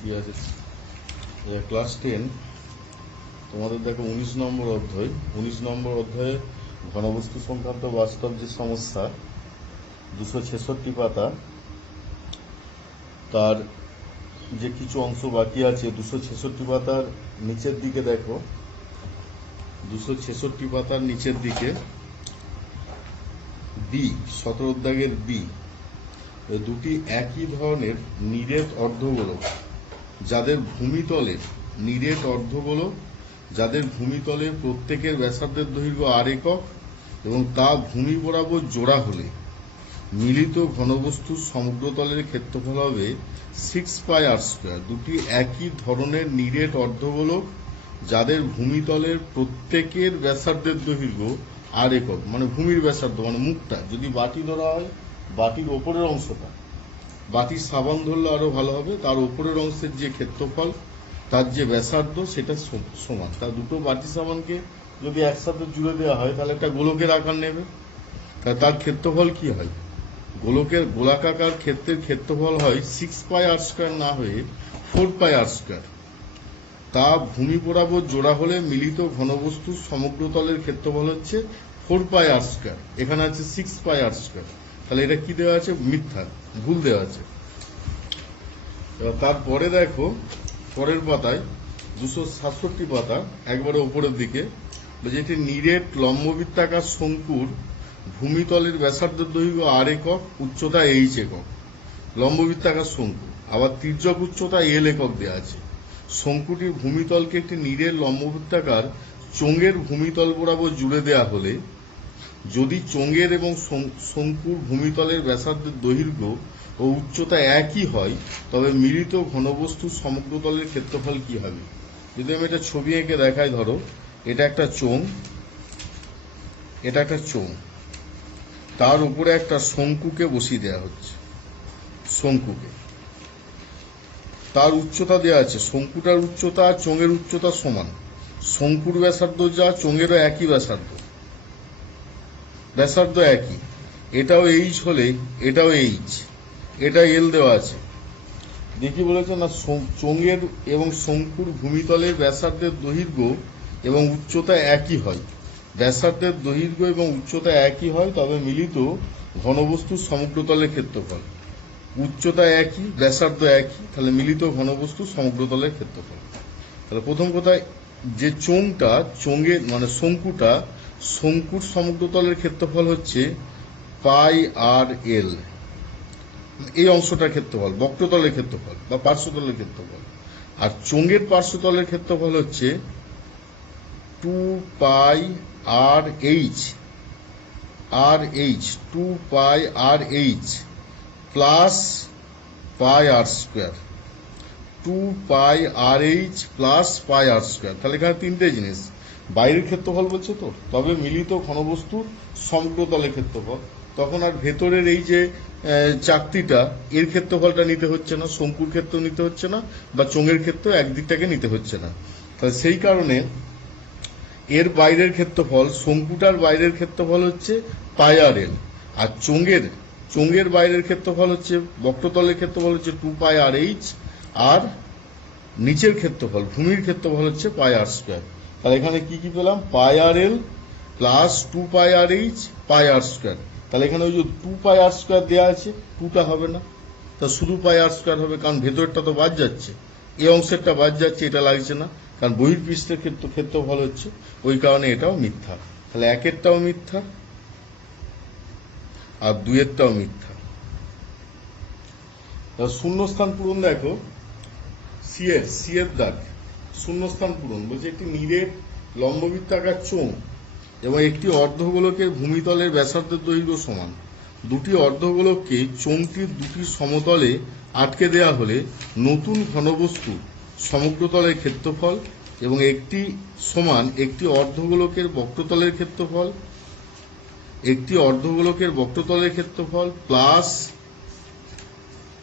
কি আছে ক্লাস 10 তোমাদের দেখো 19 নম্বর অধ্যায়। 19 নম্বর অধ্যায়ে ঘনবস্তু সংক্রান্ত বাস্তব যে সমস্যা 266 পাতা, তার যে কিছু অংশ বাকি আছে 266 পাতার নিচের দিকে দেখো, 266 পাতার নিচের দিকে বি 17 অধ্যায়ের বি, দুটি একই ধরনের নিরেট অর্ধগোলক যাদের ভূমিতলের প্রত্যেকের ব্যাসার্ধের দৈর্ঘ্য r একক এবং তা ভূমি বরাবর জোড়া হলে মিলিত ঘনবস্তুর সমগ্রতলের ক্ষেত্রফল হবে 6πr²। দুটি একই ধরনের নিরেট অর্ধগোলক যাদের ভূমিতলের প্রত্যেকের ব্যাসার্ধের দৈর্ঘ্য r একক, মানে ভূমির ব্যাসার্ধ, মানে মুখটা যদি বাটি ধরা হয়, বাটির ওপরের অংশটা, বাটির সাবান ধরলে আরো ভালো হবে, তার ওপরের অংশের যে ক্ষেত্রফল, তার যে ব্যাসার্ধ, সেটা সমান। তা দুটো বাটি সাবানকে যদি একসাথে জুড়ে দেওয়া হয় তাহলে একটা গোলকের আকার নেবে। তার ক্ষেত্রফল কি হয়? গোলাকার ক্ষেত্রের ক্ষেত্রফল হয় 6πr² না হয়ে 4πr²। তা ভূমি বরাবর জোড়া হলে মিলিত ঘনবস্তুর সমগ্রতলের ক্ষেত্রফল হচ্ছে 4πr²। এখানে আছে 6πr², তাহলে এটা কি দেওয়া আছে? মিথ্যা, ভুল দেওয়া আছে। তারপরে দেখো পরের পাতায় 267 পাতা একবারে উপরের দিকে, যেটি নিরেট লম্ববৃত্তাকার শঙ্কুর ভূমিতলের ব্যাসার্ধের দৈর্ঘ্য r একক, উচ্চতা h একক। লম্ববৃত্তাকার শঙ্কু, আবার তির্যক উচ্চতা l একক দেওয়া আছে। শঙ্কুটির ভূমিতলকে একটি নিরেট লম্ববৃত্তাকার চোঙের ভূমিতল বরাবর জুড়ে দেওয়া হলে যদি চোঙের এবং শঙ্কুর ভূমিতলের ব্যাসার্ধের দৈর্ঘ্য ও উচ্চতা একই হয় তবে মিলিত ঘনবস্তুর সমগ্রতলের ক্ষেত্রফল কি হবে? যদি আমি এটা ছবি এঁকে দেখাই, ধরো এটা একটা চোঙ, তার উপরে একটা শঙ্কুকে বসিয়ে দেওয়া হচ্ছে। শঙ্কুকে তার উচ্চতা দেওয়া আছে, শঙ্কুটার উচ্চতা আর চোঙের উচ্চতা সমান। শঙ্কুর ব্যাসার্ধ যা, চোঙেরও একই ব্যাসার্ধ একই। এটাও h হলে এটাও h, এটা l দেওয়া আছে। দেখি বলেছে না, চোঙের এবং শঙ্কুর ভূমিতলের ব্যাসার্ধের দৈর্ঘ্য এবং উচ্চতা একই হয়। ব্যাসার্ধের দৈর্ঘ্য এবং উচ্চতা একই হয় তবে মিলিত ঘনবস্তুর সমগ্রতলের ক্ষেত্রফল। উচ্চতা একই, ব্যাসার্ধ একই, তাহলে মিলিত ঘনবস্তুর সমগ্রতলের ক্ষেত্রফল। তাহলে প্রথম কথায় যে চোঙের মানে শঙ্কুর সমগ্রতলের ক্ষেত্রফল হচ্ছে πr/l, এই অংশটার ক্ষেত্রফল, বক্রতলের ক্ষেত্রফল বা পার্শ্বতলের ক্ষেত্রফল। আর চোঙের পার্শ্বতলের ক্ষেত্রফল হচ্ছে 2πr/h 2πr/h plus πr², 2πr/h plus πr²। তাহলে এখানে তিনটে জিনিস, বাইরের ক্ষেত্রফল বলছে তো, তবে মিলিত ঘনবস্তুর সমগ্রতলের ক্ষেত্রফল। তখন আর ভেতরের এই যে চাকতিটা, এর ক্ষেত্রফলটা নিতে হচ্ছে না, শঙ্কুর ক্ষেত্র নিতে হচ্ছে না, বা চোঙের ক্ষেত্র একদিকটাকে নিতে হচ্ছে না। তাহলে সেই কারণে এর বাইরের ক্ষেত্রফল, শঙ্কুটার বাইরের ক্ষেত্রফল হচ্ছে πr/l, আর চোঙের বাইরের ক্ষেত্রফল হচ্ছে, বক্রতলের ক্ষেত্রফল হচ্ছে 2πr/h, আর নিচের ক্ষেত্রফল, ভূমির ক্ষেত্রফল হচ্ছে πr²। তাহলে এখানে কি পেলাম? πr/l plus 2πr/h πr²। তাহলে এখানে ওই যে 2πr² দেওয়া আছে, 2টা হবে না, তা শুধু πr² হবে, কারণ ভেতরটা তো বাদ যাচ্ছে, এই অংশেরটা বাদ যাচ্ছে, এটা লাগছে না, কারণ বহির্পৃষ্ঠের ক্ষেত্রফল হচ্ছে, ওই কারণে এটাও মিথ্যা। তাহলে একেরটাও মিথ্যা আর দুইয়েরটাও মিথ্যা। শূন্যস্থান পূরণ দেখো, সি এর দাগ, শূন্যস্থান পূরণ বলছে একটি নিরেট লম্ববৃত্তাকার চোঙ এবং একটি অর্ধগোলকের ভূমিতলের ব্যাসার্ধের দৈর্ঘ্য সমান। দুটি অর্ধগোলককে চোঙটির দুটি সমতলে আটকে দেওয়া হলে নতুন ঘনবস্তু সমগ্রতলের ক্ষেত্রফল এবং একটি অর্ধগোলকের বক্রতলের ক্ষেত্রফল প্লাস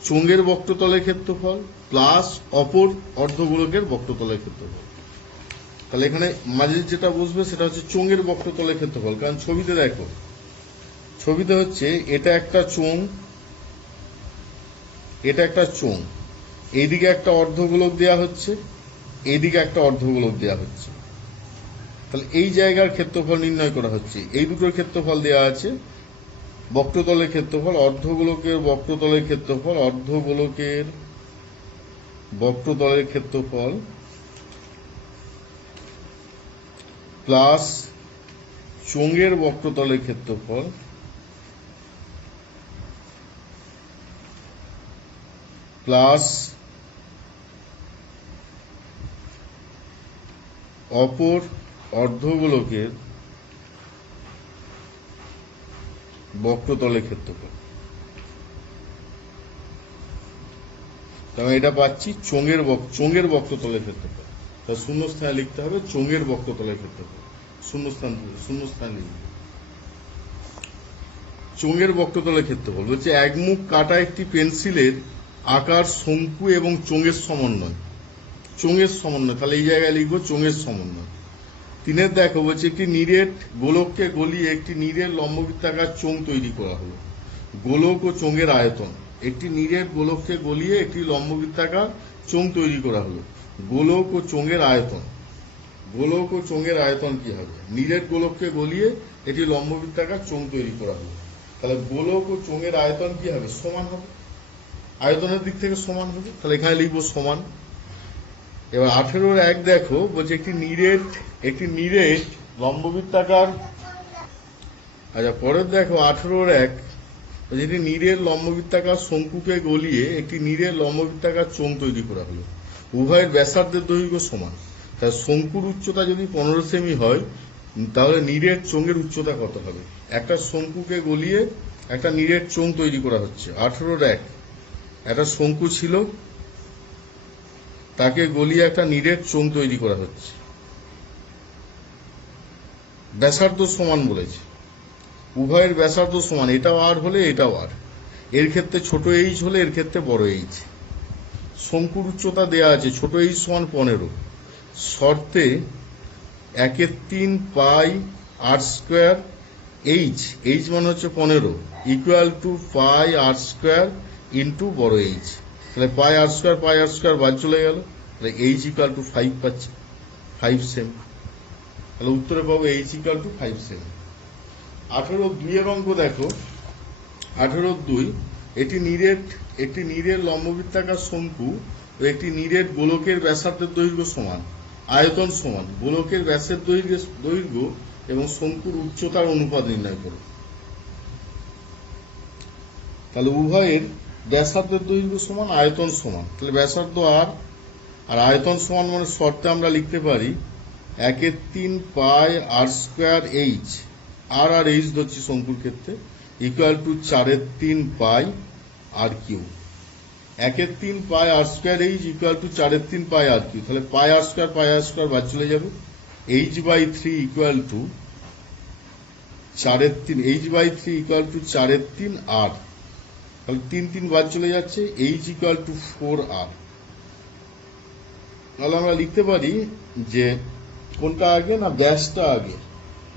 চোঙের বক্রতলের ক্ষেত্রফল প্লাস অপর অর্ধগোলকের বক্রতলের ক্ষেত্রফল। তাহলে এখানে মাঝে যেটা বসবে সেটা হচ্ছে চোঙের বক্রতলের ক্ষেত্রফল, কারণ ছবিতে দেখো, ছবিতে হচ্ছে এটা একটা চোঙ, এইদিকে একটা অর্ধগোলক দেওয়া হচ্ছে, এইদিকে একটা অর্ধগোলক দেওয়া হচ্ছে। তাহলে এই জায়গার ক্ষেত্রফল নির্ণয় করা হচ্ছে। এই দুটোর ক্ষেত্রফল দেওয়া আছে, বক্রতলের ক্ষেত্রফল, অর্ধগোলকের বক্রতলের ক্ষেত্রফল, অর্ধগোলকের বক্রতলের ক্ষেত্রফল প্লাস চোঙের বক্রতলের ক্ষেত্রফল প্লাস অপর অর্ধগোলকের বক্রতলের ক্ষেত্রফল। তাহলে এটা পাচ্ছি চোঙের বক্রতলের ক্ষেত্রফল। তাহলে শূন্যস্থানে লিখতে হবে চোঙের বক্রতলের ক্ষেত্রফল। শূন্যস্থান লিখবে চোঙের বক্রতলের ক্ষেত্রফল। বলছে একমুখ কাটা একটি পেন্সিলের আকার শঙ্কু এবং চোঙের সমন্বয়। তাহলে এই জায়গায় লিখবো চোঙের সমন্বয়। তিনের দেখো বলছে একটি নিরেট গোলককে গলিয়ে একটি নিরেট লম্ববৃত্তাকার চোঙ তৈরি করা হলো। গোলক ও চোঙের আয়তন। একটি নিরেট গোলককে গলিয়ে একটি লম্ববৃত্তাকার চোঙ তৈরি করা হলো। গোলক ও চোঙের আয়তন। গোলক ও চোঙের আয়তন কি হবে? নিরেট গোলককে গলিয়ে একটি লম্ববৃত্তাকার চোঙ তৈরি করা হলো। তাহলে গোলক ও চোঙের আয়তন কি হবে? সমান হবে। আয়তনের দিক থেকে সমান হবে। তাহলে এখানে লিখবো সমান। এবার 18-1 দেখো বলছে একটি নিরেট লম্ববৃত্তাকার। আচ্ছা, পরের দেখো 18-1 বলছে একটি নিরেট লম্ববৃত্তাকার শঙ্কুকে গলিয়ে একটি নিরেট লম্ববৃত্তাকার চোঙ তৈরি করা হলো। উভয়ের ব্যাসার্ধের দৈর্ঘ্য সমান। তাহলে শঙ্কুর উচ্চতা যদি 15 সেমি হয়, তাহলে নিরেট চোঙের উচ্চতা কত হবে? একটা শঙ্কুকে গলিয়ে একটা নিরেট চোঙ তৈরি করা হচ্ছে। 18-1 একটা শঙ্কু ছিল, তাকে গলিয়ে একটা নিরেট চোঙ তৈরি করা হচ্ছে। ব্যাসার্ধ সমান বলেছে, উভয়ের ব্যাসার্ধ সমান। এটাও আর হলে এটাও আর। এর ক্ষেত্রে ছোট এইচ হলে এর ক্ষেত্রে বড় এইচ। শঙ্কুর উচ্চতা দেয়া আছে, ছোট এইচ সমান 15। শর্তে 1/3 পাই আর স্কোয়ার এইচ মানে হচ্ছে 15 equal to pi r square into বড় এইচ। তাহলে পাই আর স্কোয়ার বাদ চলে গেল। তাহলে এইচ ইকুয়াল টু 5 পাচ্ছি, 5 সেমি। তাহলে উত্তরে পাবো এইচ ইকুয়াল টু 5 সেমি। 18-2 অঙ্ক দেখো। 18-2 একটি নিরেট লম্ববৃত্তাকার শঙ্কু ও একটি নিরেট গোলকের ব্যাসার্ধের দৈর্ঘ্য সমান, আয়তন সমান। গোলকের ব্যাসের দৈর্ঘ্য এবং শঙ্কুর উচ্চতার অনুপাত নির্ণয় করো। তাহলে উভয়ের ব্যাসার্ধের দৈর্ঘ্য সমান, আয়তন সমান। তাহলে ব্যাসার্ধ আর আয়তন সমান মানে শর্তে আমরা লিখতে পারি 1/3 pi r square h, r h ধরছি শঙ্কুর ক্ষেত্রে, equal to 4/3 pi r cube. 1/3 pi r square h equal to 4/3 pi r cube. তাহলে পাই আর স্কোয়ার বাদ চলে যাবে। h/3 equal to 4/3, h/3 equal to 4/3 r. তাহলে 3 বাদ চলে যাচ্ছে, h ইকুয়াল টু 4 আর। তাহলে আমরা লিখতে পারি যে কোনটা আগে না ব্যাসটা আগে।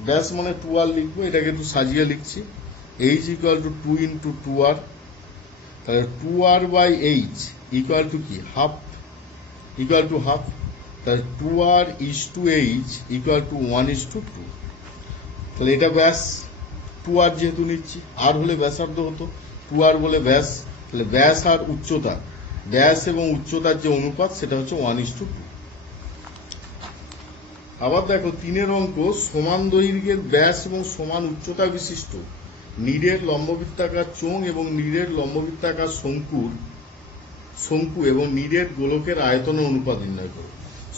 ব্যাস মানে 2r লিখবো, এটাকে একটু সাজিয়ে লিখছি। h equal to 2 into 2r। তাহলে 2r/h ইকুয়াল টু কি? Half, equal to half. তাহলে 2r is to h equal to 1:2। তাহলে এটা ব্যাস, 2r যেহেতু নিচ্ছি, আর হলে ব্যাসার্ধ হতো, 2r বলে ব্যাস। তাহলে ব্যাস আর উচ্চতা, ব্যাস এবং উচ্চতার যে অনুপাত সেটা হচ্ছে 1:2। আবার দেখো 3 অঙ্ক। সমান দৈর্ঘ্যের ব্যাস এবং সমান উচ্চতা বিশিষ্ট নিরেট লম্ববৃত্তাকার চোঙ এবং নিরেট লম্ববৃত্তাকার শঙ্কু এবং নিরেট গোলকের আয়তনের অনুপাত নির্ণয় করো।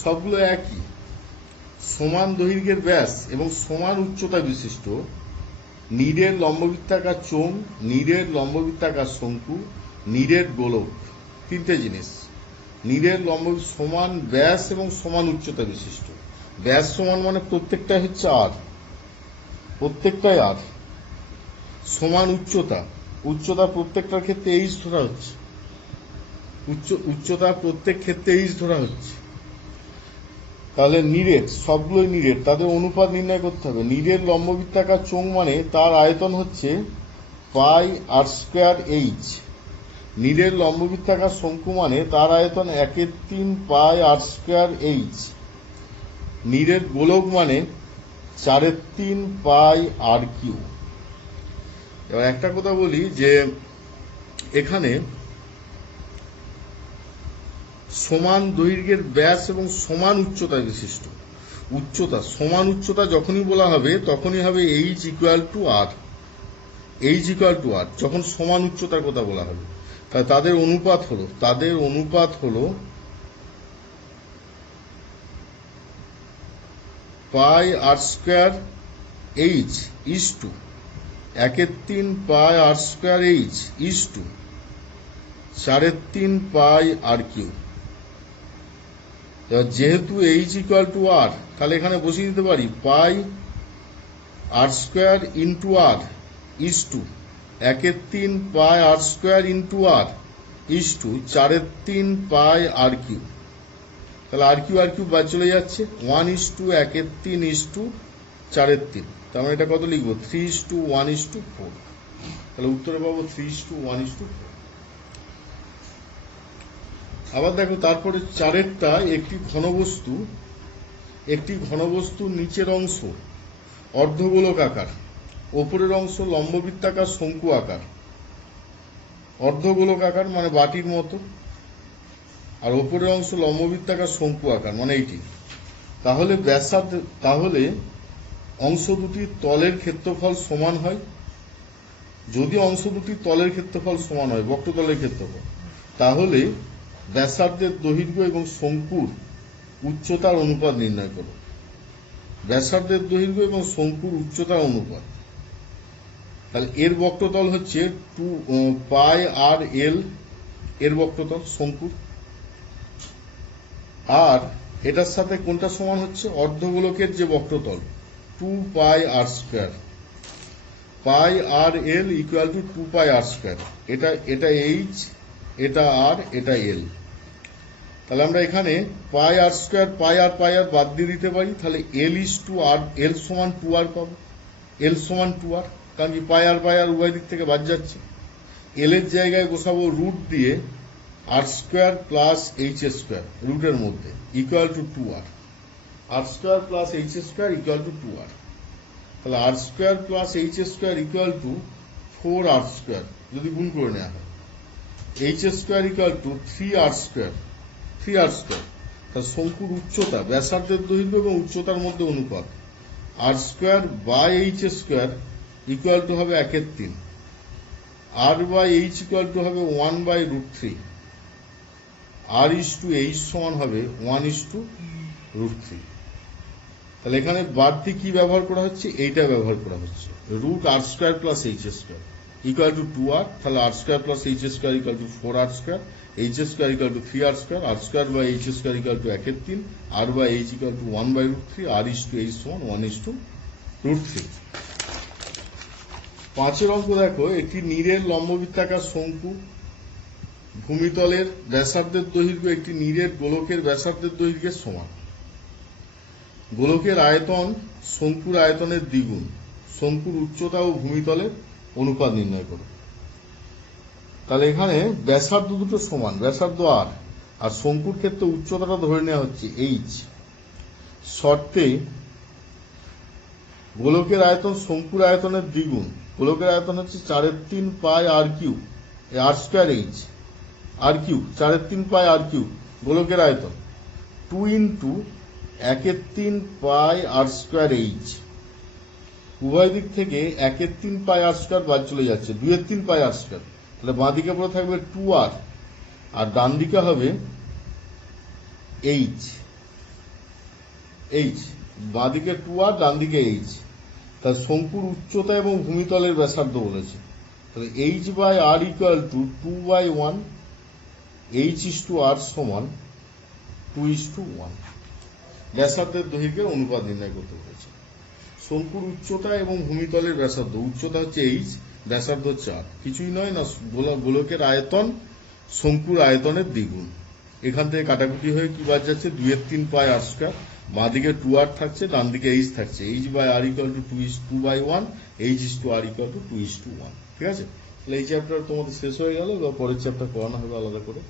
সবগুলো একই। সমান দৈর্ঘ্যের ব্যাস এবং সমান উচ্চতা বিশিষ্ট নিরেট লম্ববৃত্তাকার চোঙ, নিরেট লম্ববৃত্তাকার শঙ্কু, নিরেট গোলক। 3টে জিনিস। নিরেট সমান ব্যাস এবং সমান উচ্চতা বিশিষ্ট। ব্যাস সমান মানে প্রত্যেকটাই হচ্ছে আর, প্রত্যেকটাই আর। সমান উচ্চতা প্রত্যেকটার ক্ষেত্রে এইচ ধরা হচ্ছে, উচ্চতা প্রত্যেক ক্ষেত্রে এইচ ধরা হচ্ছে। তাহলে নিরেট, সবগুলোই নিরেট, তাদের অনুপাত নির্ণয় করতে হবে। নিরেট লম্ববৃত্তাকার চোঙ মানে তার আয়তন হচ্ছে পাই আর স্কোয়ার এইচ, নীরের লম্ববৃত্তাকার শঙ্কু মানে তার আয়তন 1/3 পাই আর স্কয়ার এইচ। নীরের গোলক মানে 4/3 পাই আর কিউ। এবার একটা কথা বলি যে এখানে সমান দৈর্ঘ্যের ব্যাস এবং সমান উচ্চতা বিশিষ্ট, উচ্চতা সমান উচ্চতা যখনই বলা হবে তখনই হবে H equal to R. H equal to R যখন সমান উচ্চতার কথা বলা হবে, তাহলে তাদের অনুপাত হলো পাই R square H is two 1/3 pi R square H is two 4/3 pi r Q. যেহেতু এইচ ইকুয়াল টু আর, তাহলে এখানে বসিয়ে দিতে পারি পাই R square into R is two 1/3 pi R square into R is two 4/3 pi r cube. তাহলে আর Q বাদ চলে যাচ্ছে, 1:1/3 তার মানে এটা কত লিখবো 3:1:4। তাহলে উত্তরে পাবো 3:1:4। আবার দেখো তারপরে চারেরটা একটি ঘনবস্তু নিচের অংশ অর্ধগোলক আকার, ওপরের অংশ লম্ববৃত্তাকার শঙ্কু আকার। অর্ধগোলক আকার মানে বাটির মতো, আর ওপরের অংশ লম্ববৃত্তাকার শঙ্কু আকার মানে এইটি। তাহলে অংশ দুটির তলের ক্ষেত্রফল সমান হয়। যদি অংশ দুটির তলের ক্ষেত্রফল সমান হয়, বক্রতলের ক্ষেত্রফল, তাহলে ব্যাসার্ধের দৈর্ঘ্য এবং শঙ্কুর উচ্চতার অনুপাত নির্ণয় করো। ব্যাসার্ধের দৈর্ঘ্য এবং শঙ্কুর উচ্চতার অনুপাত, তাহলে এর বক্রতল হচ্ছে 2 পাই আর এল, এর বক্রতল শঙ্কুর। আর এটার সাথে কোনটা সমান হচ্ছে, অর্ধগোলকের যে বক্রতল 2 pi R square. Pi R L equal to 2 pi R square. এটা এইচ, এটা আর, এটা এল। তাহলে আমরা এখানে পাই আর স্কয়ার পাই আর বাদ দিয়ে দিতে পারি, তাহলে এল ইস টু আর, এল সমান 2r পাবো। এল সমান 2r, কারণ কি পাই আর উভয় দিক থেকে বাদ যাচ্ছে। এল এর জায়গায় বসাবো রুট দিয়ে R square plus H square রুটের মধ্যে equal to 2r। R square plus H square equal to 2r। তাহলে R square plus H square equal to 4r square যদি গুণ করে নেওয়া হয়। H square equal to 3r square. তাহলে শঙ্কুর উচ্চতা ব্যাসার্ধের দৈর্ঘ্য এবং উচ্চতার মধ্যে অনুপাত R square by H square equal to হবে 1/3। R by H equal to হবে 1/√3। আর ইস টু এইচ সমান হবে 1:√3। তাহলে এখানে বাড়তি কি ব্যবহার করা হচ্ছে, এইটা ব্যবহার করা হচ্ছে, root R square plus H square equal to 2r। তাহলে R square plus H square equal to 4r square, H square equal to 3r square, R square by H square equal to 1/3, R by H equal to 1/√3, R is to H সমান 1:√3। 5 অঙ্ক দেখো, একটি নীরের লম্ববৃত্তাকার শঙ্কু ভূমিতলের ব্যাসার্ধের দৈর্ঘ্য একটি নীরের গোলকের ব্যাসার্ধের দৈর্ঘ্যের সমান। গোলকের আয়তন শঙ্কুর আয়তনের দ্বিগুণ। শঙ্কুর উচ্চতা ও ভূমিতলের অনুপাত নির্ণয় করো। তাহলে এখানে ব্যাসার্ধ দুটো সমান, ব্যাসার্ধ আর শঙ্কুর ক্ষেত্রে উচ্চতাটা ধরে নেওয়া হচ্ছে এইচ। শর্তে গোলকের আয়তন শঙ্কুর আয়তনের দ্বিগুণ। গোলকের আয়তন হচ্ছে 4/3 পাই আর কিউ, আর স্কয়ার এইচ, আর কিউ 4/3 পাই আর কিউ গোলকের আয়তন 2 into 1/3 pi R square H. উভয় দিক থেকে 1/3 পাই আর স্কয়ার বাদ চলে যাচ্ছে, 2/3 পাই আর স্কয়ার। তাহলে বাঁ দিকে পড়ে থাকবে 2r, আর ডান দিকে হবে এইচ। বাঁ দিকে 2r, ডান দিকে এইচ। তাহলে শঙ্কুর উচ্চতা এবং ভূমিতলের ব্যাসার্ধ বলেছে। তাহলে H by R equal to 2/1, H is to R সমান 2:1। ব্যাসার্ধের দৈর্ঘ্যের অনুপাত নির্ণয় করতে বলেছে। শঙ্কুর উচ্চতা এবং ভূমিতলের ব্যাসার্ধ, উচ্চতা হচ্ছে এইচ, ব্যাসার্ধ হচ্ছে আর। কিছুই নয় না, গোলকের আয়তন শঙ্কুর আয়তনের দ্বিগুণ। এখান থেকে কাটাকুটি হয়ে কি বাদ যাচ্ছে, 2/3 পাই আর স্কয়ার। বাঁ দিকে 2r থাকছে, ডান দিকে এইচ থাকছে। H by R equal to 2/1, H is to r equal to 2:1। ঠিক আছে, তাহলে এই চ্যাপ্টার তোমাদের শেষ হয়ে গেল, বা পরের চ্যাপ্টার করানো হবে আলাদা করে?